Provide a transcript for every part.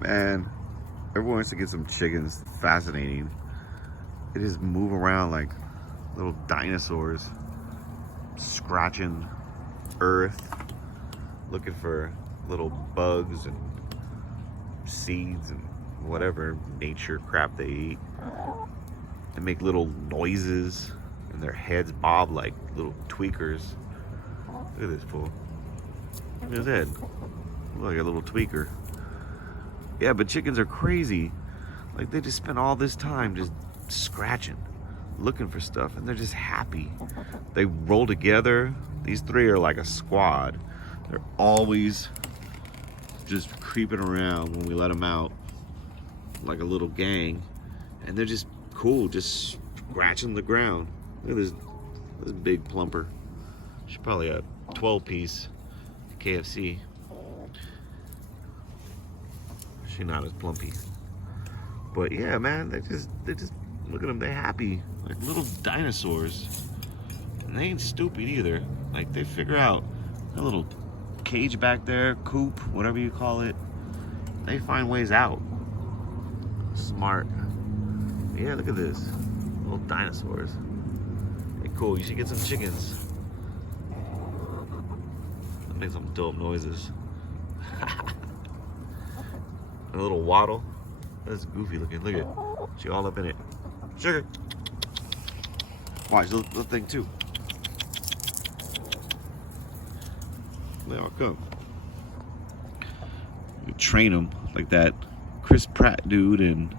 Man, everyone wants to get some chickens. Fascinating. They just move around like little dinosaurs, scratching earth, looking for little bugs and seeds and whatever nature crap they eat. They make little noises and their heads bob like little tweakers. Look at this fool. Look at his head. Look like a little tweaker. Yeah, but chickens are crazy. Like, they just spend all this time just scratching, looking for stuff, and they're just happy. They roll together. These three are like a squad. They're always just creeping around when we let them out, like a little gang, and they're just cool, just scratching the ground. Look at this big plumper. She's probably a 12-piece KFC. She's not as plumpy. But yeah, man, they just look at them, they're happy. Like little dinosaurs. And they ain't stupid either. Like, they figure out a little cage back there, coop, whatever you call it. They find ways out. Smart. But yeah, look at this. Little dinosaurs. Hey, cool, you should get some chickens. That makes some dope noises. A little waddle. That's goofy looking. Look at it. She all up in it. Sugar. Watch the little thing too. They all come. You train them like that Chris Pratt dude in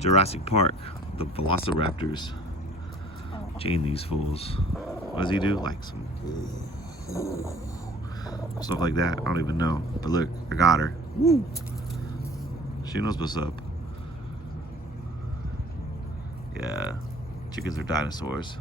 Jurassic Park, the Velociraptors. Chain these fools. What does he do? Like some stuff like that. I don't even know. But look, I got her. Woo! She knows what's up. Yeah, chickens are dinosaurs.